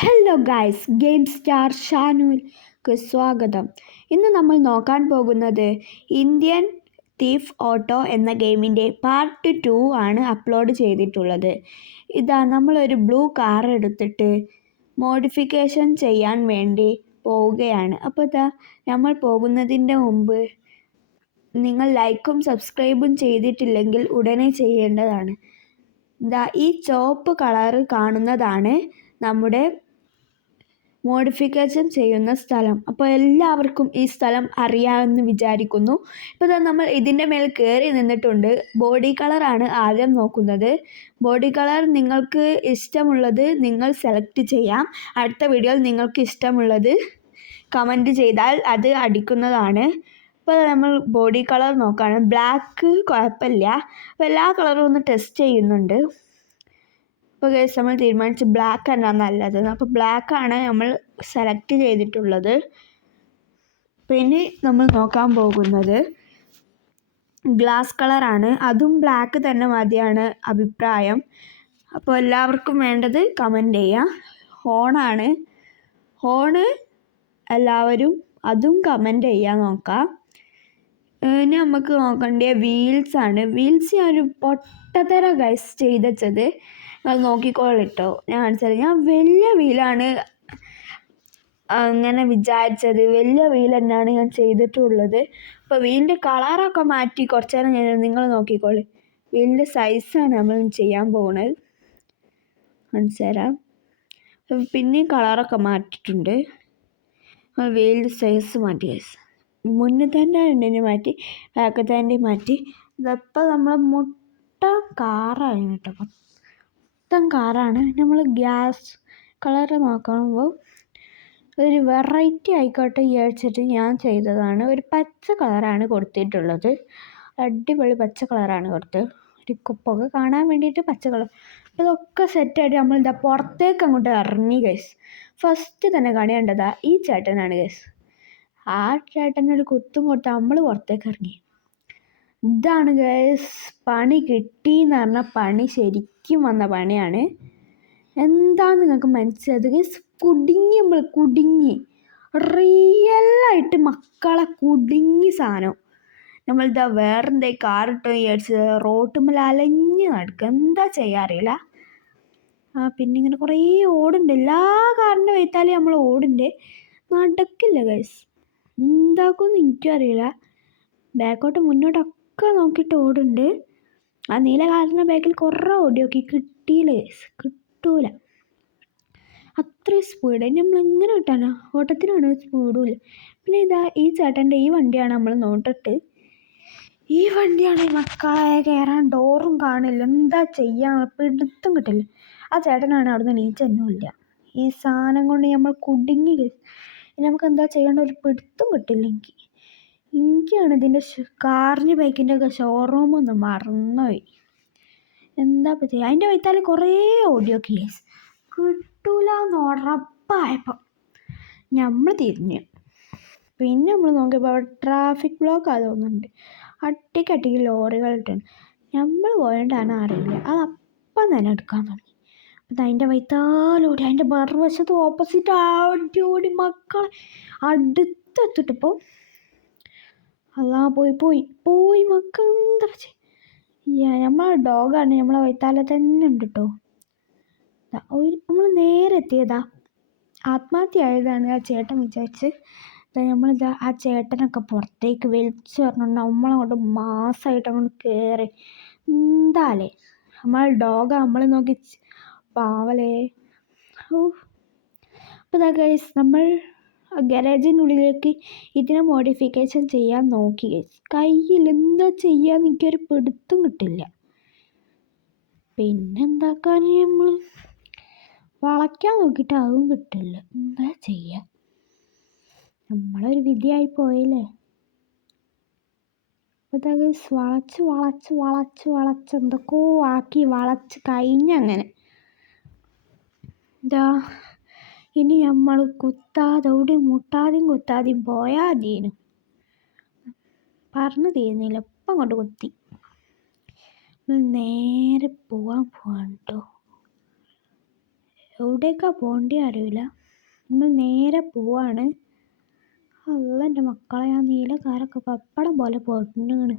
Hello guys, game star ഷാനുവിലേക്ക് സ്വാഗതം. ഇന്ന് നമ്മൾ നോക്കാൻ പോകുന്നത് ഇന്ത്യൻ തീഫ് ഓട്ടോ എന്ന ഗെയിമിൻ്റെ പാർട്ട് 2 ആണ് അപ്ലോഡ് ചെയ്തിട്ടുള്ളത്. ഇതാ നമ്മളൊരു ബ്ലൂ കാർ എടുത്തിട്ട് മോഡിഫിക്കേഷൻ ചെയ്യാൻ വേണ്ടി പോവുകയാണ്. അപ്പോൾ ഇതാ നമ്മൾ പോകുന്നതിൻ്റെ മുമ്പ് നിങ്ങൾ ലൈക്കും സബ്സ്ക്രൈബും ചെയ്തിട്ടില്ലെങ്കിൽ ഉടനെ ചെയ്യേണ്ടതാണ്. ഇതാ ഈ ചുവപ്പ് കളറ് കാണുന്നതാണ് നമ്മുടെ മോഡിഫിക്കേഷൻ ചെയ്യുന്ന സ്ഥലം. അപ്പോൾ എല്ലാവർക്കും ഈ സ്ഥലം അറിയാമെന്ന് വിചാരിക്കുന്നു. ഇപ്പോൾ നമ്മൾ ഇതിൻ്റെ മേൽ കയറി നിന്നിട്ടുണ്ട്. ബോഡി കളറാണ് ആദ്യം നോക്കുന്നത്. ബോഡി കളർ നിങ്ങൾക്ക് ഇഷ്ടമുള്ളത് നിങ്ങൾ സെലക്ട് ചെയ്യാം. അടുത്ത വീഡിയോയിൽ നിങ്ങൾക്ക് ഇഷ്ടമുള്ളത് കമൻറ്റ് ചെയ്താൽ അത് അടിക്കുന്നതാണ്. ഇപ്പോൾ നമ്മൾ ബോഡി കളർ നോക്കുകയാണ്. ബ്ലാക്ക് കുഴപ്പമില്ല. അപ്പോൾ എല്ലാ കളറും ഒന്ന് ടെസ്റ്റ് ചെയ്യുന്നുണ്ട്. ഇപ്പോൾ ഗൈസ് നമ്മൾ തീരുമാനിച്ച് ബ്ലാക്ക് തന്നെയാണ് നല്ലത്. അപ്പോൾ ബ്ലാക്കാണ് നമ്മൾ സെലക്ട് ചെയ്തിട്ടുള്ളത്. പിന്നെ നമ്മൾ നോക്കാൻ പോകുന്നത് ഗ്ലാസ് കളറാണ്. അതും ബ്ലാക്ക് തന്നെ മതിയാണ് അഭിപ്രായം. അപ്പോൾ എല്ലാവർക്കും വേണ്ടത് കമൻറ്റ് ചെയ്യാം. ഹോണാണ്. ഹോണ് എല്ലാവരും അതും കമൻറ്റ് ചെയ്യാൻ നോക്കാം. ഇനി നമുക്ക് നോക്കേണ്ട വീൽസാണ്. വീൽസ് ഞാനൊരു പൊട്ടത്തര ഗൈസ് ചെയ്തത്. അത് നോക്കിക്കോളിട്ടോ. ഞാൻ കാണിച്ചത് ഞാൻ വലിയ വീലാണ് അങ്ങനെ വിചാരിച്ചത്. വലിയ വീൽ തന്നെയാണ് ഞാൻ ചെയ്തിട്ടുള്ളത്. അപ്പോൾ വീലിൻ്റെ കളറൊക്കെ മാറ്റി കുറച്ച് നേരം ഞാൻ നിങ്ങൾ നോക്കിക്കോളി. വീലിൻ്റെ സൈസാണ് നമ്മൾ ചെയ്യാൻ പോകുന്നത്. കാണിച്ചു തരാം. പിന്നെയും കളറൊക്കെ മാറ്റിയിട്ടുണ്ട്. വീലിൻ്റെ സൈസ് മാറ്റി ഗൈസ്. മുന്നത്തെ ഉണ്ടെങ്കിൽ മാറ്റി, ബാക്കത്തെ മാറ്റി. ഇതിപ്പോൾ നമ്മൾ കാറാണ് കേട്ടോ. മൊത്തം കാറാണ്. നമ്മൾ ഗ്യാസ് കളർ നോക്കുമ്പോൾ ഒരു വെറൈറ്റി ആയിക്കോട്ടെ വിചാരിച്ചിട്ട് ഞാൻ ചെയ്തതാണ്. ഒരു പച്ച കളറാണ് കൊടുത്തിട്ടുള്ളത്. അടിപൊളി പച്ച കളറാണ് കൊടുത്തത്. ഒരു കുപ്പൊക്കെ കാണാൻ വേണ്ടിയിട്ട് പച്ച കളർ. അപ്പോൾ ഇതൊക്കെ സെറ്റായിട്ട് നമ്മളിതാ പുറത്തേക്ക് അങ്ങോട്ട് ഇറങ്ങി ഗൈസ്. ഫസ്റ്റ് തന്നെ കാണേണ്ടതാ ഈ ചേട്ടനാണ് ഗൈസ്. ആ ചേട്ടനൊരു കുത്തും കൊടുത്ത് നമ്മൾ പുറത്തേക്ക് ഇറങ്ങി. ഇതാണ് ഗൈസ് പണി. കിട്ടിയെന്ന് പറഞ്ഞാൽ പണി ശരിക്കും വന്ന പണിയാണ്. എന്താന്ന് നിങ്ങൾക്ക് മനസ്സിലായത് ഗൈസ്? കുടുങ്ങി റിയലായിട്ട് മക്കളെ കുടുങ്ങി സാധനം. നമ്മളിതാ വേറെന്താ കാറിട്ടോ വിചാരിച്ചത് റോട്ടുമ്മൽ അലഞ്ഞ് നടക്കുക. എന്താ ചെയ്യാറില്ല. പിന്നെ ഇങ്ങനെ കുറേ ഓടുണ്ട്. എല്ലാ കാറിൻ്റെ വയ്ത്താലും നമ്മൾ ഓടുണ്ട്. നടക്കില്ല ഗൈസ്. എന്താക്കുമെന്ന് എനിക്കും അറിയില്ല. ബാക്കോട്ട് മുന്നോട്ടൊക്കെ നോക്കിയിട്ട് ഓടുണ്ട്. ആ നീല കാറിൻ്റെ ബാക്കിൽ കുറേ ഓടി നോക്കി. കിട്ടിയില്ല ഗൈസ്. കിട്ടൂല. അത്രയും സ്പീഡ് നമ്മൾ എങ്ങനെ കിട്ടാനോ? ഓട്ടത്തിനാണ് സ്പീഡുമില്ല. പിന്നെ ഇതാ ഈ ചേട്ടൻ്റെ ഈ വണ്ടിയാണ് നമ്മൾ നോട്ടിട്ട്. ഈ വണ്ടിയാണ് മക്കളെ കയറാൻ ഡോറും കാണില്ല. എന്താ ചെയ്യാൻ പിടുത്തം കിട്ടില്ല. ആ ചേട്ടനാണ് അവിടുന്ന് നീച്ചൊന്നുമില്ല. ഈ സാധനം കൊണ്ട് നമ്മൾ കുടുങ്ങി. ഇനി നമുക്ക് എന്താ ചെയ്യേണ്ട ഒരു പിടുത്തം കിട്ടില്ല. എനിക്കാണ് ഇതിൻ്റെ കാറിന് ബൈക്കിൻ്റെ ഒക്കെ ഷോറൂമൊന്ന് മറന്നുപോയി. എന്താ ഇപ്പോൾ ചെയ്യുക? അതിൻ്റെ വയ്ത്താൽ കുറേ ഓഡിയോ കേസ് കിട്ടൂല എന്ന് ഉറപ്പായപ്പം നമ്മൾ തിരിഞ്ഞു. പിന്നെ നമ്മൾ നോക്കിയപ്പോൾ അവിടെ ട്രാഫിക് ബ്ലോക്ക് തോന്നുന്നുണ്ട്. അട്ടിക്കട്ടിക്ക് ലോറികൾ ഇട്ടുണ്ട്. നമ്മൾ പോയതാണ് അറിയില്ല. അത് അപ്പം തന്നെ എടുക്കാൻ തുടങ്ങി. അപ്പം അതിൻ്റെ വൈത്താലോടി അതിൻ്റെ മറുവശത്ത് ഓപ്പോസിറ്റ് ഓടി മക്കളെ അടുത്തെത്തിട്ടപ്പോൾ അല്ലാ പോയി മക്കൾ എന്താ നമ്മളെ ഡോഗാണ് നമ്മളെ വൈത്താലെ തന്നെ ഉണ്ട് കേട്ടോ. നമ്മൾ നേരെ എത്തിയതാ ആത്മഹത്യ ആയതാണ് ആ ചേട്ടൻ വിചാരിച്ച്. നമ്മളിതാ ആ ചേട്ടനൊക്കെ പുറത്തേക്ക് വലിച്ചു പറഞ്ഞുകൊണ്ട് നമ്മളങ്ങോട്ട് മാസമായിട്ട് അങ്ങോട്ട് കയറി. എന്താലേ നമ്മളെ ഡോഗ നമ്മളെ നോക്കി പാവലേ. അപ്പോൾ ഇതാ ഗൈസ് നമ്മൾ ഗാരേജിനുള്ളിലേക്ക് ഇതിനെ മോഡിഫിക്കേഷൻ ചെയ്യാൻ നോക്കി ഗൈസ്. കയ്യിൽ എന്താ ചെയ്യാന്ന് എനിക്കൊരു പിടുത്തം കിട്ടില്ല. പിന്നെന്താക്കാൻ നമ്മൾ വളയ്ക്കാൻ നോക്കിയിട്ട് അതും കിട്ടില്ല. എന്താ ചെയ്യുക? നമ്മളൊരു വിധിയായി പോയില്ലേ. അപ്പോൾ ഇതാ ഗൈസ് വളച്ച് എന്തൊക്കെയോ ആക്കി വളച്ച് കഴിഞ്ഞങ്ങനെ. ഇതാ ഇനി നമ്മൾ കുത്താതെയും കുത്താതെയും പോയാൽ മതിയേനു. പറഞ്ഞു തീരുന്നില്ല. ഇപ്പം അങ്ങോട്ട് കുത്തി. നേരെ പോവാൻ കേട്ടോ. എവിടേക്കാ പോകേണ്ടി അറിയില്ല. നമ്മൾ നേരെ പോവാണ്. അല്ല എൻ്റെ മക്കളെ, ആ നീല കാരൊക്കെ പപ്പടം പോലെ പോയിട്ടുണ്ട്.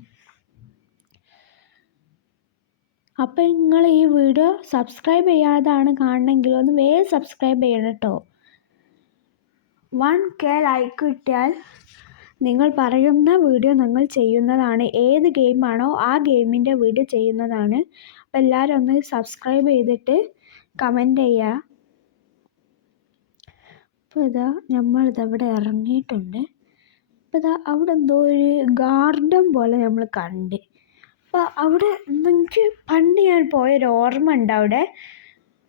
അപ്പം നിങ്ങൾ ഈ വീഡിയോ സബ്സ്ക്രൈബ് ചെയ്യാതാണ് കാണണമെങ്കിൽ ഒന്ന് വേഗം സബ്സ്ക്രൈബ് ചെയ്യണം കേട്ടോ. 1K ലൈക്ക് കിട്ടിയാൽ നിങ്ങൾ പറയുന്ന വീഡിയോ ഞങ്ങൾ ചെയ്യുന്നതാണ്. ഏത് ഗെയിമാണോ ആ ഗെയിമിൻ്റെ വീഡിയോ ചെയ്യുന്നതാണ്. അപ്പോൾ എല്ലാവരും ഒന്ന് സബ്സ്ക്രൈബ് ചെയ്തിട്ട് കമൻറ്റ് ചെയ്യുക. അപ്പോൾ ഇതാ നമ്മളിതവിടെ ഇറങ്ങിയിട്ടുണ്ട്. അപ്പോൾ ഇതാ അവിടെ എന്തോ ഒരു ഗാർഡൻ പോലെ നമ്മൾ കണ്ട്. അപ്പോൾ അവിടെ എനിക്ക് പണ്ട് ഞാൻ പോയൊരു ഓർമ്മ ഉണ്ട് അവിടെ.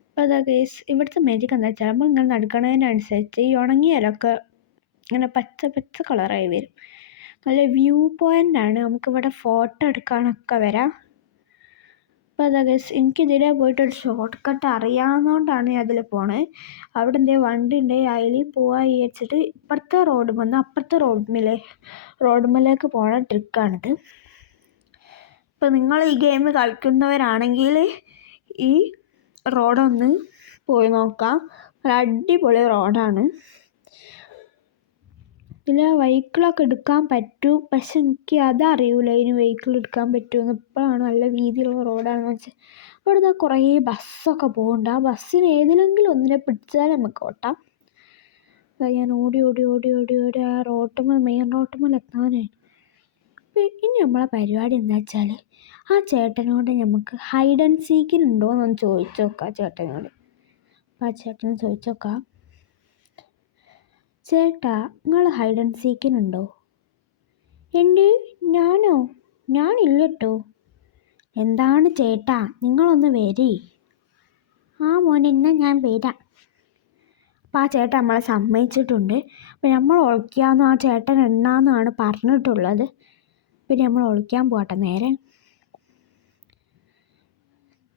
അപ്പോൾ അതാ ഗൈസ്, ഇവിടുത്തെ മേജിക് എന്താ വെച്ചാൽ നമ്മൾ ഇങ്ങനെ നടക്കുന്നതിനനുസരിച്ച് ഈ ഉണങ്ങിയാലൊക്കെ ഇങ്ങനെ പച്ച പച്ച കളറായി വരും. നല്ല വ്യൂ പോയിൻ്റാണ്, നമുക്കിവിടെ ഫോട്ടോ എടുക്കാനൊക്കെ വരാം. അപ്പോൾ അതാ ഗൈസ്, എനിക്കിതിലെ പോയിട്ടൊരു ഷോർട്ട് കട്ട് അറിയാവുന്നതുകൊണ്ടാണ് ഞാൻ അതിൽ പോണത്. അവിടെ എന്തെങ്കിലും വണ്ടി ഉണ്ടെങ്കിൽ അതിൽ പോകാൻ വിചാരിച്ചിട്ട് ഇപ്പുറത്തെ റോഡ് വന്ന് അപ്പുറത്തെ റോഡുമ്മലേക്ക് പോണ ട്രിക്കാണിത്. ഇപ്പോൾ നിങ്ങൾ ഈ ഗെയിം കളിക്കുന്നവരാണെങ്കിൽ ഈ റോഡൊന്ന് പോയി നോക്കാം. നല്ല അടിപൊളി റോഡാണ്. ഇതിൽ വെഹിക്കിളൊക്കെ എടുക്കാൻ പറ്റും, പക്ഷെ എനിക്ക് അതറിയില്ല ഇനി വെഹിക്കിൾ എടുക്കാൻ പറ്റുമെന്ന്. ഇപ്പോഴാണ് നല്ല വീതിയുള്ള റോഡാണെന്ന് വെച്ചാൽ. അവിടെ കുറേ ബസ്സൊക്കെ പോകുന്നുണ്ട്. ആ ബസ്സിന് ഏതിലെങ്കിലും ഒന്നിനെ പിടിച്ചാൽ നമുക്ക് ഓട്ടാം. ഞാൻ ഓടി ഓടി ഓടി ഓടി ഓടി ആ മെയിൻ റോട്ടുമ്മൽ എത്താനായി. ഇനി നമ്മളെ പരിപാടി എന്താ വെച്ചാൽ ആ ചേട്ടനോട് നമുക്ക് ഹൈഡ് ആൻഡ് സീക്കിനുണ്ടോ എന്നൊന്ന് ചോദിച്ചു നോക്കാം ചേട്ടനോട്. അപ്പോൾ ആ ചേട്ടനെ ചോദിച്ചു നോക്കാം. ചേട്ടാ, നിങ്ങൾ ഹൈഡ് ആൻഡ് സീക്കിനുണ്ടോ? എന്ത്? ഞാനോ? ഞാനില്ല കേട്ടോ. എന്താണ് ചേട്ടാ, നിങ്ങളൊന്ന് വരി. ആ മോനെ, എന്നാൽ ഞാൻ വരാം. അപ്പോൾ ആ ചേട്ടൻ നമ്മളെ സമ്മതിച്ചിട്ടുണ്ട്. അപ്പോൾ നമ്മൾ ഒളിക്കാമെന്ന് ആ ചേട്ടൻ എണ്ണാന്നാണ് പറഞ്ഞിട്ടുള്ളത്. പിന്നെ നമ്മൾ ഒളിക്കാൻ പോകട്ടെ നേരെ.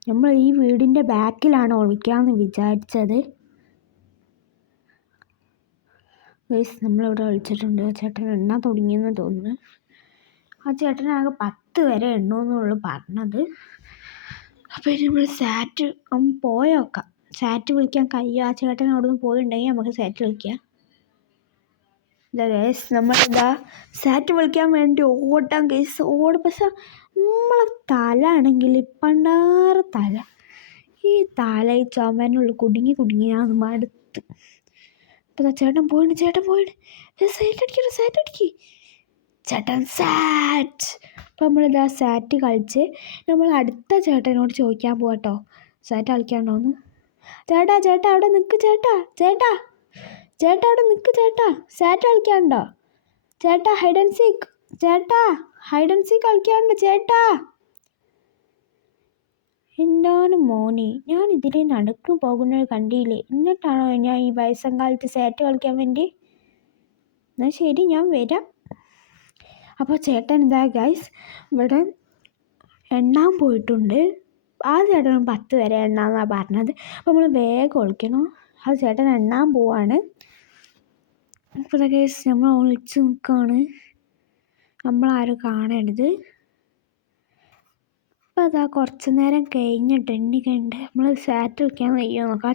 നമ്മൾ ഈ വീടിൻ്റെ ബാക്കിലാണ് ഒളിക്കാമെന്ന് വിചാരിച്ചത്. ഗൈസ്, നമ്മളിവിടെ ഒളിച്ചിട്ടുണ്ട്. ആ ചേട്ടൻ എണ്ണാൻ തുടങ്ങിയെന്ന് തോന്നുന്നു. ആ ചേട്ടനാകെ 10 വരെ എണ്ണുമെന്നുള്ളൂ പറഞ്ഞത്. അപ്പോൾ നമ്മൾ സാറ്റ് പോയോക്കാം. സാറ്റ് വിളിക്കാൻ കഴിയും. ആ ചേട്ടൻ അവിടെ നിന്ന് പോയിട്ടുണ്ടെങ്കിൽ നമുക്ക് സാറ്റ് വിളിക്കാം. ഇതാ ഗൈസ്, നമ്മളിതാ സാറ്റ് വിളിക്കാൻ വേണ്ടി ഓടാം ഗൈസ്, പക്ഷെ നമ്മളെ തല ആണെങ്കിൽ പണ്ടാറ് തല. ഈ തല ഈ ചുമരിനുള്ളിൽ കുടുങ്ങി ഞാൻ മടുത്ത്. അപ്പോൾ ചേട്ടൻ പോയിട്ടുണ്ട്. സാറ്റ് അടിക്ക് ചേട്ടൻ, സാറ്റ്. അപ്പോൾ നമ്മളിതാ സാറ്റ് കളിച്ച് നമ്മൾ അടുത്ത ചേട്ടനോട് ചോദിക്കാൻ പോകട്ടോ, സാറ്റ് കളിക്കാണ്ടോന്ന്. ചേട്ടാ അവിടെ നിൽക്ക് ചേട്ടാ അവിടെ നിൽക്ക് ചേട്ടാ, സാറ്റ് കളിക്കാനുണ്ടോ ചേട്ടാ? ഹൈഡ് ആൻഡ് സീക്ക് കളിക്കാനുണ്ടോ ചേട്ടാ? എന്താണ് മോനെ, ഞാൻ ഇതിലെ നടക്കും പോകുന്നത് കണ്ടില്ലേ, എന്നിട്ടാണോ ഞാൻ ഈ വയസ്സം കാലത്ത് സാറ്റ് കളിക്കാൻ വേണ്ടി? എന്നാൽ ശരി, ഞാൻ വരാം. അപ്പോൾ ചേട്ടൻ എന്താ ഗൈസ് ഇവിടെ എണ്ണാൻ പോയിട്ടുണ്ട്. ആ ചേട്ടൻ 10 വരെ എണ്ണാന്നാണ് പറഞ്ഞത്. അപ്പോൾ നമ്മൾ വേഗം ഒളിക്കണം. ആ ചേട്ടൻ എണ്ണാൻ പോവാണ്. അപ്പോൾ ഗൈസ്, നമ്മൾ ഒളിച്ച് നിൽക്കുകയാണ്, നമ്മളാരും കാണരുത്. അപ്പോൾ അതാ കുറച്ച് നേരം കഴിഞ്ഞിട്ട് നമ്മൾ സാറ്റ് കളിക്കാൻ കഴിയുമോ നോക്കാം. ആ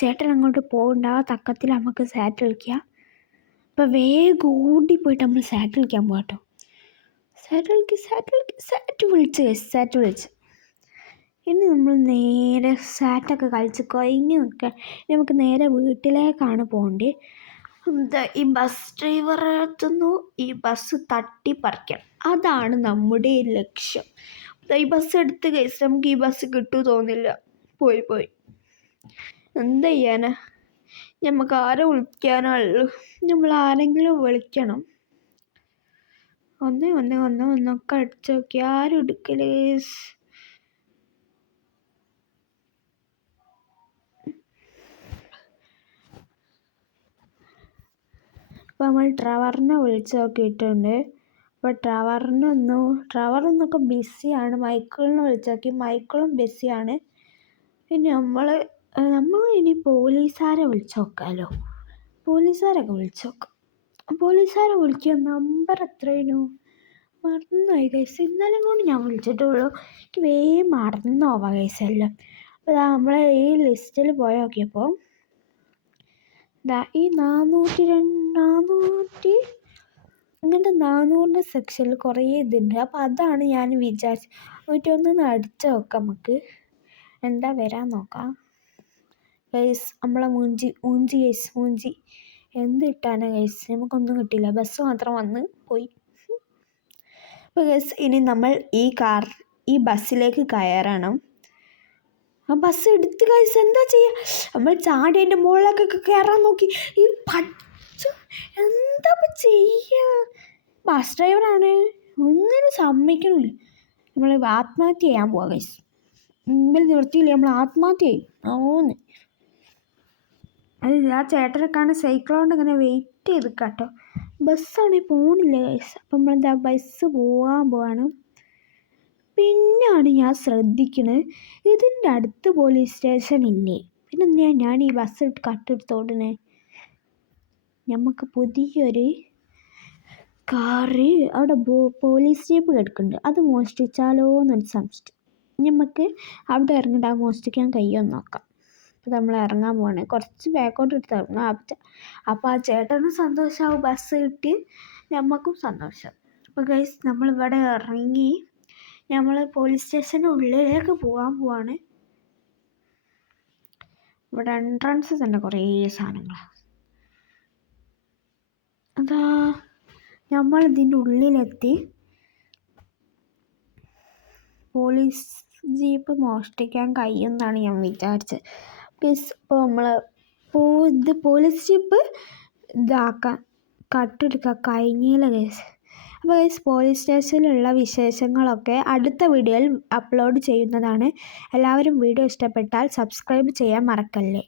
ചേട്ടൻ അങ്ങോട്ട് പോകണ്ട, ആ തക്കത്തിൽ നമുക്ക് സാറ്റ് കളിക്കാം. അപ്പോൾ വേഗം ഓടിപ്പോയിട്ട് നമ്മൾ സാറ്റ് കളിക്കാൻ പോകട്ടോ. സാറ്റ് വിളിച്ച് ഇനി നമ്മൾ നേരെ സാറ്റൊക്കെ കളിച്ച് കഴിഞ്ഞ് നിൽക്കുക. നമുക്ക് നേരെ വീട്ടിലേക്കാണ് പോകേണ്ടത്. ഈ ബസ് ഡ്രൈവറെ എത്തുന്നു, ഈ ബസ് തട്ടിപ്പറിക്കണം, അതാണ് നമ്മുടെ ലക്ഷ്യം. ഈ ബസ് എടുത്ത് കഴിച്ച് നമുക്ക് ഈ ബസ് കിട്ടുമോ തോന്നില്ല. പോയി എന്ത് ചെയ്യാനാ, നമുക്ക് ആരെ വിളിക്കാനുള്ളൂ. നമ്മൾ ആരെങ്കിലും വിളിക്കണം. ഒന്നൊക്കെ അടിച്ചു നോക്കി, ആരും എടുക്കലേ. അപ്പോൾ നമ്മൾ ട്രവറിനെ വിളിച്ച് നോക്കിയിട്ടുണ്ട്. അപ്പോൾ ട്രവറൊന്നൊക്കെ ബിസിയാണ്. മൈക്കിളിനെ വിളിച്ച് നോക്കി, മൈക്കിളും ബിസിയാണ്. പിന്നെ നമ്മൾ ഇനി പോലീസുകാരെ വിളിച്ച് നോക്കാമല്ലോ. പോലീസുകാരൊക്കെ വിളിച്ച് നോക്കാം. പോലീസുകാരെ വിളിക്കുക, നമ്പർ എത്രയായിരുന്നു മറന്നുപോയി ഗൈസ്. ഇന്നലെ കൊണ്ട് ഞാൻ വിളിച്ചിട്ടുള്ളൂ, എനിക്ക് വേഗം മറന്നു പോവാം ഗൈസ് എല്ലാം. അപ്പോൾ നമ്മൾ ഈ ലിസ്റ്റിൽ പോയി നോക്കിയപ്പോൾ ഈ 400 ഇങ്ങനത്തെ 400 സെക്ഷനിൽ കുറേ ഇതുണ്ട്. അപ്പോൾ അതാണ് ഞാൻ വിചാരിച്ചത്. 101 അടിച്ച് നോക്കാം, നമുക്ക് എന്താ വരാൻ നോക്കാം. ഗൈസ് നമ്മളെ മൂഞ്ചി എന്ത് കിട്ടാനാ ഗൈസ്, നമുക്കൊന്നും കിട്ടിയില്ല, ബസ് മാത്രം വന്ന് പോയി. അപ്പോൾ ഗൈസ് ഇനി നമ്മൾ ഈ ബസ്സിലേക്ക് കയറണം. ആ ബസ് എടുത്ത് ഗൈസ് എന്താ ചെയ്യുക, നമ്മൾ ചാടി അതിൻ്റെ മുകളിലേക്കൊക്കെ കയറാൻ നോക്കി. ഈ എന്താ ചെയ്യുക, ബസ് ഡ്രൈവറാണ്, ഒന്നിനും സമ്മതിക്കണില്ല. നമ്മൾ ആത്മഹത്യ ചെയ്യാൻ പോവാ ഗൈസ്, മുമ്പിൽ നിർത്തിയില്ല, നമ്മൾ ആത്മഹത്യ ചെയ്യും. ഓന്ന് അത് ആ ചേട്ടനൊക്കെയാണ് സൈക്കിൾ കൊണ്ട് ഇങ്ങനെ വെയിറ്റ് ചെയ്ത് കേട്ടോ. ബസ്സാണെങ്കിൽ പോണില്ല ഗൈസ്. അപ്പം നമ്മളെന്താ ബസ് പോവാണ്. പിന്നെയാണ് ഞാൻ ശ്രദ്ധിക്കുന്നത്, ഇതിൻ്റെ അടുത്ത് പോലീസ് സ്റ്റേഷൻ ഇല്ലേ, പിന്നെ ഞാൻ ഈ ബസ് കട്ടെടുത്തോടനെ. നമുക്ക് പുതിയൊരു കാറ് അവിടെ പോലീസ് ജീപ്പ് കിടക്കുന്നുണ്ട്, അത് മോഷ്ടിച്ചാലോ എന്നൊരു സംശയം. നമുക്ക് അവിടെ ഇറങ്ങിയിട്ട് ആ മോഷ്ടിക്കാൻ കഴിയുമെന്ന് നോക്കാം. അപ്പോൾ നമ്മൾ ഇറങ്ങാൻ പോവാണ്, കുറച്ച് ബാക്കോട്ട് എടുത്ത് ഇറങ്ങാം. അപ്പോൾ ആ ചേട്ടനും സന്തോഷമാവും, ബസ് കിട്ടി, നമുക്കും സന്തോഷം. അപ്പോൾ ഗൈസ് നമ്മളിവിടെ ഇറങ്ങി നമ്മൾ പോലീസ് സ്റ്റേഷൻ്റെ ഉള്ളിലേക്ക് പോവാണ്. ഇവിടെ എൻട്രൻസ് തന്നെ കുറേ സാധനങ്ങളാണ്. അതാ നമ്മൾ ഇതിൻ്റെ ഉള്ളിലെത്തി. പോലീസ് ജീപ്പ് മോഷ്ടിക്കാൻ കഴിയുമെന്നാണ് ഞാൻ വിചാരിച്ചത്. ഇപ്പോൾ ഇത് പോലീസ് ജീപ്പ് കട്ടെടുക്കാൻ കഴിഞ്ഞില്ല ഗൈസ്. അപ്പോൾ ഗൈസ് പോലീസ് സ്റ്റേഷനിലുള്ള വിശേഷങ്ങളൊക്കെ അടുത്ത വീഡിയോയിൽ അപ്ലോഡ് ചെയ്യുന്നതാണ്. എല്ലാവരും വീഡിയോ ഇഷ്ടപ്പെട്ടാൽ സബ്സ്ക്രൈബ് ചെയ്യാൻ മറക്കല്ലേ.